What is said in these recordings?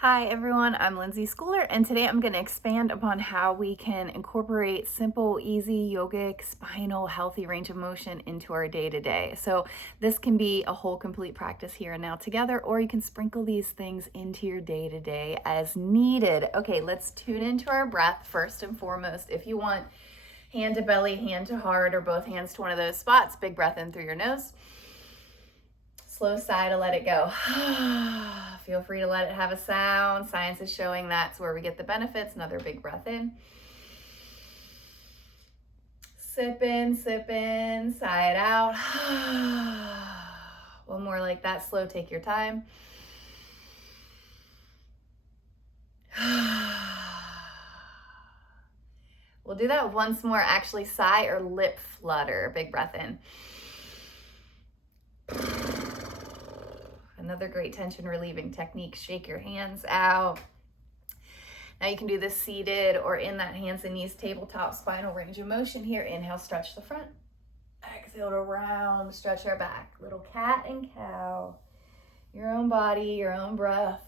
Hi everyone, I'm Lindsay Schooler, and today I'm going to expand upon how we can incorporate simple, easy, yogic, spinal, healthy range of motion into our day-to-day. So this can be a whole complete practice here and now together, or you can sprinkle these things into your day-to-day as needed. Okay, let's tune into our breath first and foremost. If you want hand to belly, hand to heart, or both hands to one of those spots, big breath in through your nose. Slow sigh to let it go. Feel free to let it have a sound. Science is showing that's where we get the benefits. Another big breath in. Sip in, sigh it out. One more like that, slow, take your time. We'll do that once more, actually sigh or lip flutter. Big breath in. Another great tension relieving technique, shake your hands out. Now you can do this seated or in that hands and knees tabletop spinal range of motion here. Inhale, stretch the front. Exhale to round, stretch our back. Little cat and cow. Your own body, your own breath,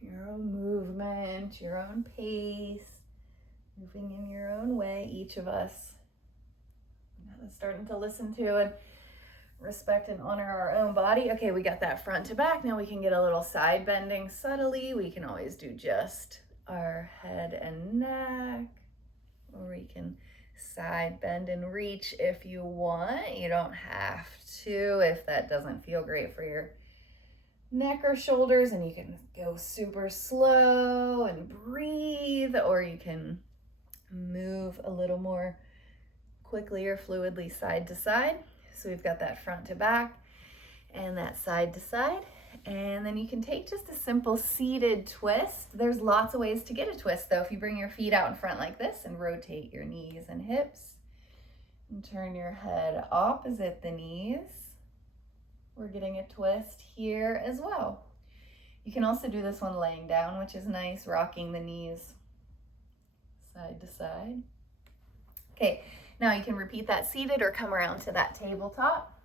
your own movement, your own pace. Moving in your own way, each of us. Starting to listen to and respect and honor our own body. Okay, we got that front to back. Now we can get a little side bending subtly. We can always do just our head and neck, or we can side bend and reach if you want. You don't have to if that doesn't feel great for your neck or shoulders, and you can go super slow and breathe, or you can move a little more quickly or fluidly side to side. So we've got that front to back and that side to side. And then you can take just a simple seated twist. There's lots of ways to get a twist though. If you bring your feet out in front like this and rotate your knees and hips and turn your head opposite the knees, we're getting a twist here as well. You can also do this one laying down, which is nice, rocking the knees side to side. Okay, now you can repeat that seated or come around to that tabletop.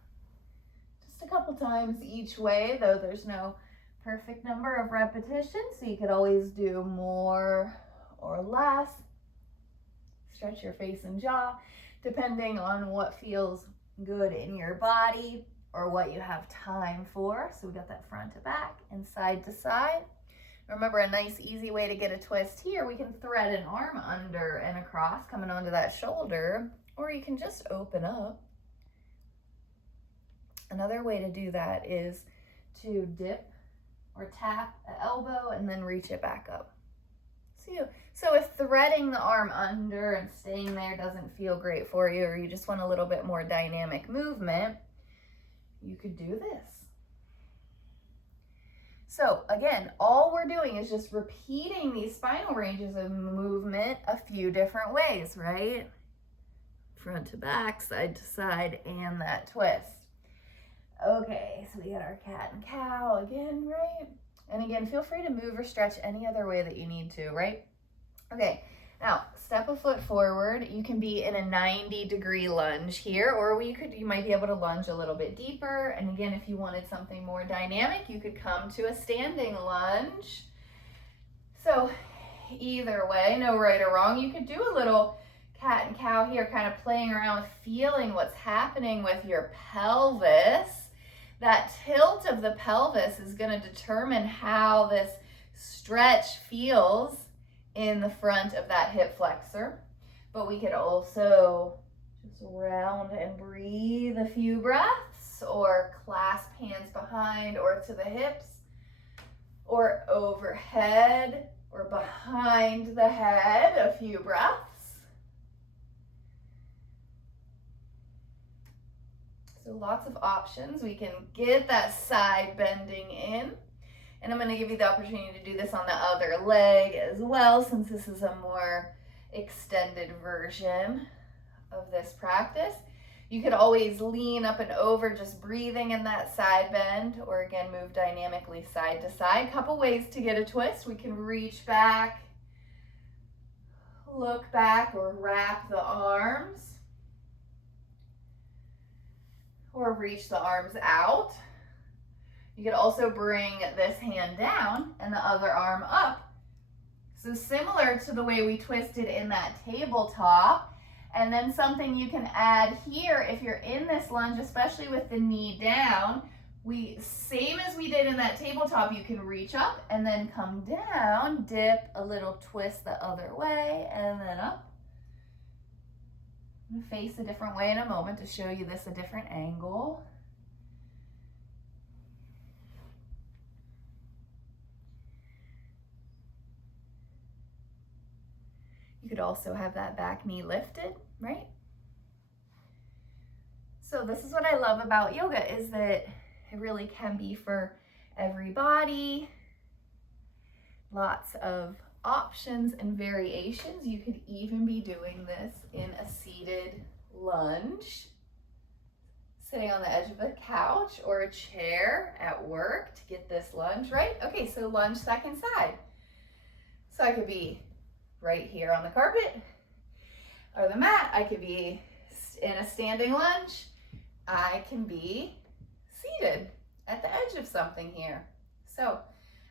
Just a couple times each way, though there's no perfect number of repetitions, so you could always do more or less. Stretch your face and jaw, depending on what feels good in your body or what you have time for. So we got that front to back and side to side. Remember, a nice easy way to get a twist here, we can thread an arm under and across, coming onto that shoulder, or you can just open up. Another way to do that is to dip or tap the elbow and then reach it back up. So if threading the arm under and staying there doesn't feel great for you, or you just want a little bit more dynamic movement, you could do this. So again, all we're doing is just repeating these spinal ranges of movement a few different ways, right? Front to back, side to side, and that twist. Okay, so we got our cat and cow again, right? And again, feel free to move or stretch any other way that you need to, right? Okay, now step a foot forward. You can be in a 90-degree lunge here, or you might be able to lunge a little bit deeper. And again, if you wanted something more dynamic, you could come to a standing lunge. So either way, no right or wrong. You could do a little cat and cow here, kind of playing around with feeling what's happening with your pelvis. That tilt of the pelvis is going to determine how this stretch feels in the front of that hip flexor. But we could also just round and breathe a few breaths, or clasp hands behind or to the hips, or overhead or behind the head, a few breaths. So lots of options. We can get that side bending in. And I'm going to give you the opportunity to do this on the other leg as well, since this is a more extended version of this practice. You could always lean up and over, just breathing in that side bend, or again, move dynamically side to side. Couple ways to get a twist. We can reach back, look back, or wrap the arms, or reach the arms out. You could also bring this hand down and the other arm up So similar to the way we twisted in that tabletop. And then something you can add here if you're in this lunge, especially with the knee down, same as we did in that tabletop, you can reach up and then come down, dip, a little twist the other way, and then up. I'm gonna face a different way in a moment to show you this a different angle. You could also have that back knee lifted, right? So this is what I love about yoga, is that it really can be for everybody. Lots of options and variations. You could even be doing this in a seated lunge, sitting on the edge of a couch or a chair at work to get this lunge, right? Okay, so lunge second side. So I could be right here on the carpet or the mat. I could be in a standing lunge. I can be seated at the edge of something here. So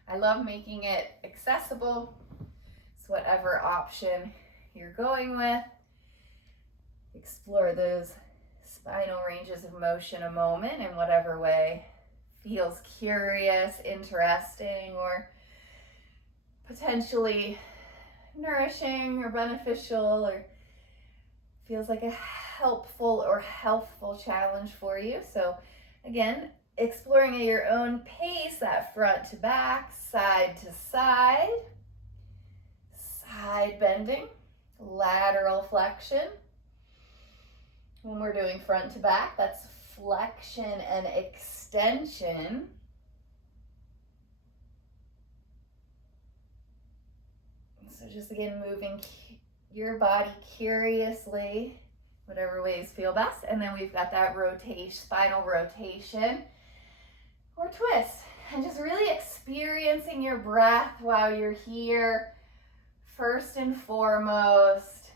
I love making it accessible. So whatever option you're going with, explore those spinal ranges of motion a moment in whatever way feels curious, interesting, or potentially nourishing or beneficial, or feels like a helpful or healthful challenge for you. So again, exploring at your own pace, that front to back, side to side, side bending, lateral flexion. When we're doing front to back, that's flexion and extension. So just again, moving your body curiously, whatever ways feel best. And then we've got that rotation, spinal rotation or twist. And just really experiencing your breath while you're here, first and foremost,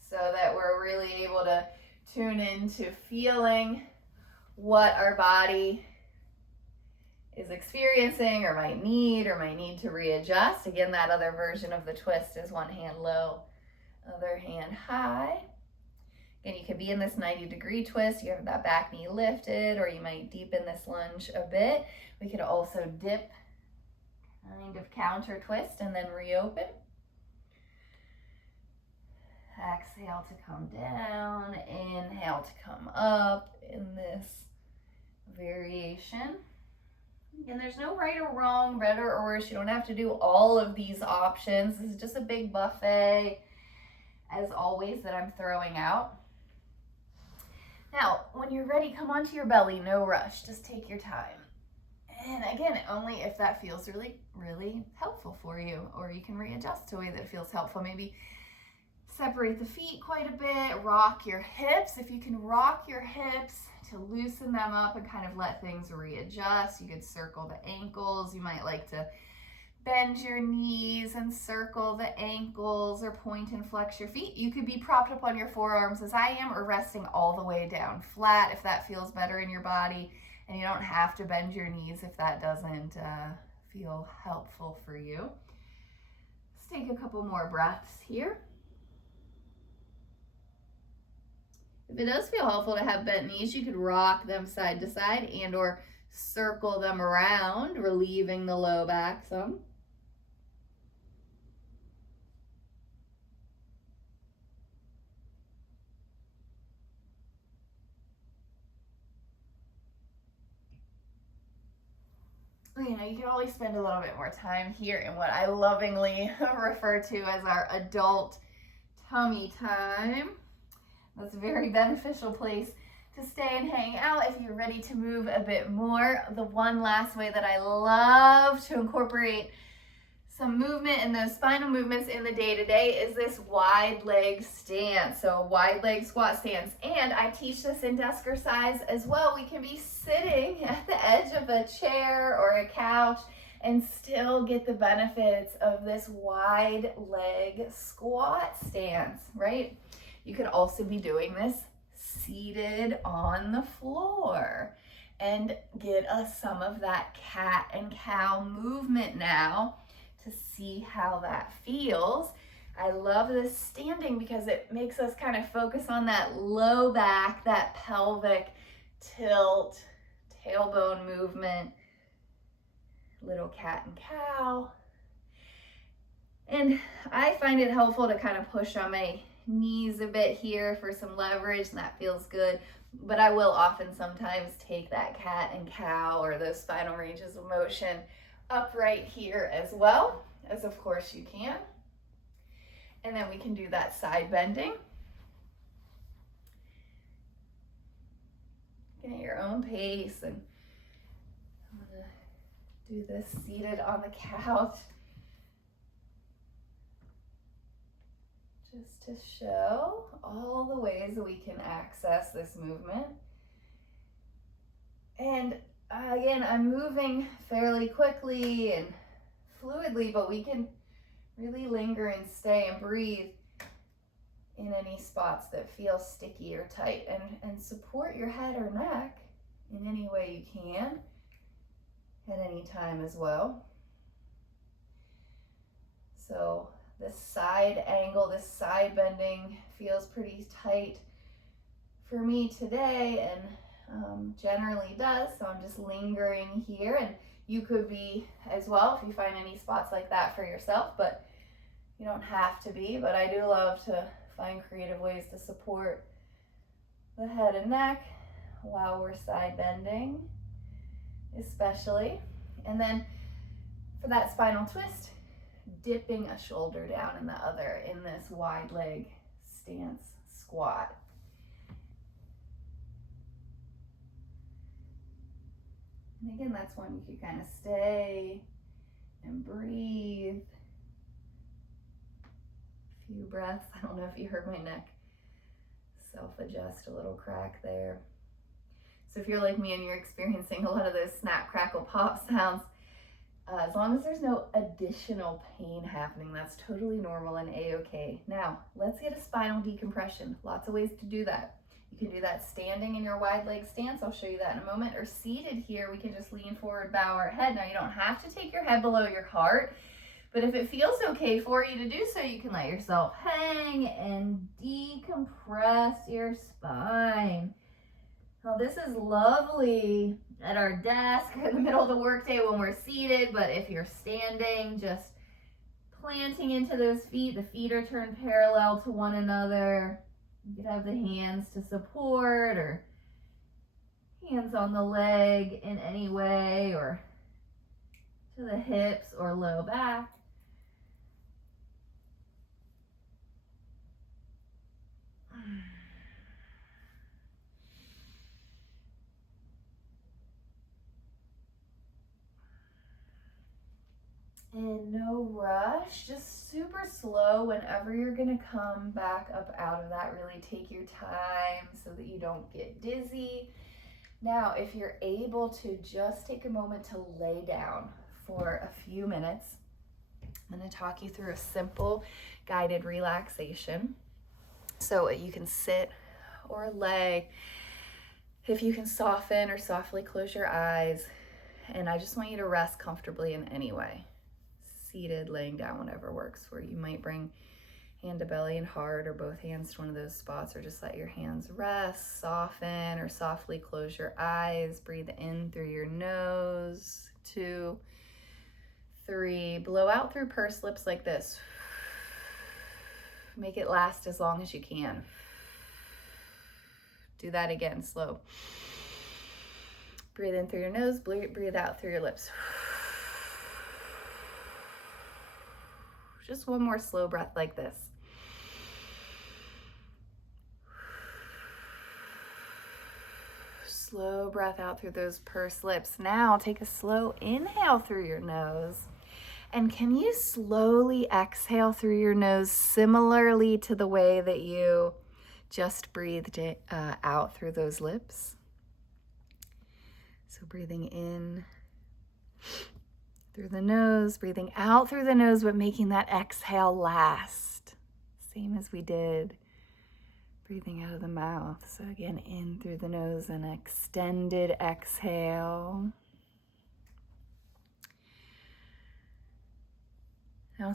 so that we're really able to tune into feeling what our body is experiencing or might need to readjust. Again, that other version of the twist is one hand low, other hand high. Again, you could be in this 90-degree twist. You have that back knee lifted, or you might deepen this lunge a bit. We could also dip, kind of counter twist, and then reopen. Exhale to come down, inhale to come up in this variation. And there's no right or wrong, better or worse. You don't have to do all of these options. This is just a big buffet, as always, that I'm throwing out. Now, when you're ready, come onto your belly, no rush, just take your time. And again, only if that feels really, really helpful for you, or you can readjust to a way that feels helpful. Maybe separate the feet quite a bit, rock your hips. If you can rock your hips to loosen them up and kind of let things readjust, you could circle the ankles. You might like to bend your knees and circle the ankles, or point and flex your feet. You could be propped up on your forearms as I am, or resting all the way down flat if that feels better in your body. And you don't have to bend your knees if that doesn't feel helpful for you. Let's take a couple more breaths here. If it does feel helpful to have bent knees, you could rock them side to side and or circle them around, relieving the low back some. You know, you can always spend a little bit more time here in what I lovingly refer to as our adult tummy time. That's a very beneficial place to stay and hang out if you're ready to move a bit more. The one last way that I love to incorporate some movement and those spinal movements in the day-to-day is this wide leg stance. So wide leg squat stance. And I teach this in Deskercise as well. We can be sitting at the edge of a chair or a couch and still get the benefits of this wide leg squat stance, right? You could also be doing this seated on the floor and get us some of that cat and cow movement now to see how that feels. I love this standing because it makes us kind of focus on that low back, that pelvic tilt, tailbone movement, little cat and cow. And I find it helpful to kind of push on my knees a bit here for some leverage, and that feels good. But I will often sometimes take that cat and cow or those spinal ranges of motion upright here as well, as of course you can. And then we can do that side bending. At your own pace, and I'm gonna do this seated on the couch just to show all the ways that we can access this movement. And again, I'm moving fairly quickly and fluidly, but we can really linger and stay and breathe in any spots that feel sticky or tight, and support your head or neck in any way you can at any time as well. So this side angle, this side bending feels pretty tight for me today, and generally does, so I'm just lingering here, and you could be as well if you find any spots like that for yourself, but you don't have to be. But I do love to find creative ways to support the head and neck while we're side bending, especially. And then for that spinal twist, dipping a shoulder down in the other in this wide leg stance squat. And again, that's one you can kind of stay and breathe. Few breaths. I don't know if you heard my neck self-adjust, a little crack there. So if you're like me and you're experiencing a lot of those snap, crackle, pop sounds, as long as there's no additional pain happening, that's totally normal and a-okay. Now, let's get a spinal decompression. Lots of ways to do that. You can do that standing in your wide leg stance. I'll show you that in a moment. Or seated here, we can just lean forward, bow our head. Now, you don't have to take your head below your heart, but if it feels okay for you to do so, you can let yourself hang and decompress your spine. Now, this is lovely at our desk in the middle of the workday when we're seated, but if you're standing, just planting into those feet. The feet are turned parallel to one another. You could have the hands to support, or hands on the leg in any way, or to the hips or low back. And no rush, just super slow whenever you're gonna come back up out of that. Really take your time so that you don't get dizzy. Now, if you're able to just take a moment to lay down for a few minutes, I'm gonna talk you through a simple guided relaxation. So you can sit or lay. If you can soften or softly close your eyes, and I just want you to rest comfortably in any way. Seated, laying down, whatever works, where you might bring hand to belly and heart, or both hands to one of those spots, or just let your hands rest, soften, or softly close your eyes. Breathe in through your nose, 2, 3, blow out through pursed lips like this. Make it last as long as you can. Do that again, slow. Breathe in through your nose, breathe out through your lips. Just one more slow breath like this. Slow breath out through those pursed lips. Now take a slow inhale through your nose. And can you slowly exhale through your nose similarly to the way that you just breathed it out through those lips? So breathing in through the nose, breathing out through the nose, but making that exhale last. Same as we did breathing out of the mouth. So again, in through the nose, and extended exhale. Now,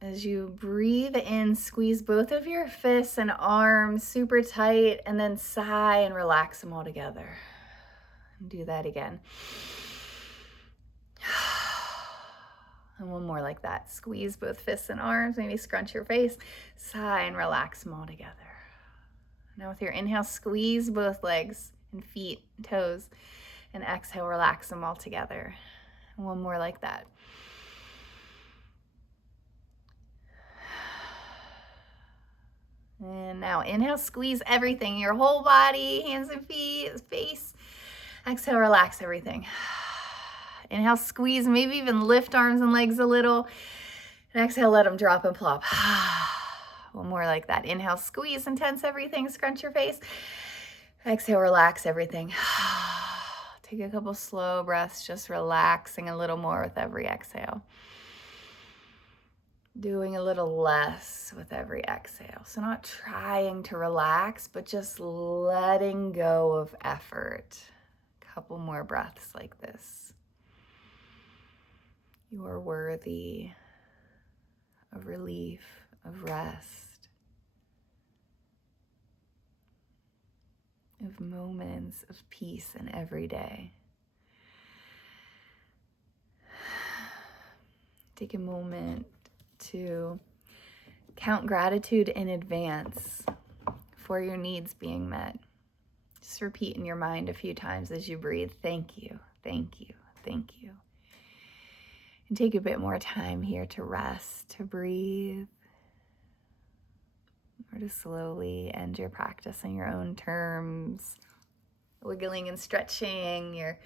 as you breathe in, squeeze both of your fists and arms super tight, and then sigh and relax them all together. And do that again. And one more like that. Squeeze both fists and arms, maybe scrunch your face, sigh and relax them all together. Now with your inhale, squeeze both legs and feet and toes, and exhale, relax them all together. And one more like that. And now inhale, squeeze everything, your whole body, hands and feet, face. Exhale, relax everything. Inhale, squeeze, maybe even lift arms and legs a little. And exhale, let them drop and plop. One more like that. Inhale, squeeze and tense everything, scrunch your face. Exhale, relax everything. Take a couple slow breaths, just relaxing a little more with every exhale. Doing a little less with every exhale. So not trying to relax, but just letting go of effort. A couple more breaths like this. You are worthy of relief, of rest, of moments of peace in every day. Take a moment to count gratitude in advance for your needs being met. Just repeat in your mind a few times as you breathe, thank you, thank you, thank you. And take a bit more time here to rest, to breathe, or to slowly end your practice on your own terms, wiggling and stretching your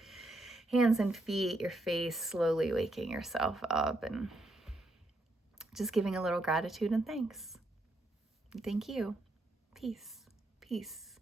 hands and feet, your face, slowly waking yourself up and just giving a little gratitude and thanks. Thank you. Peace. Peace.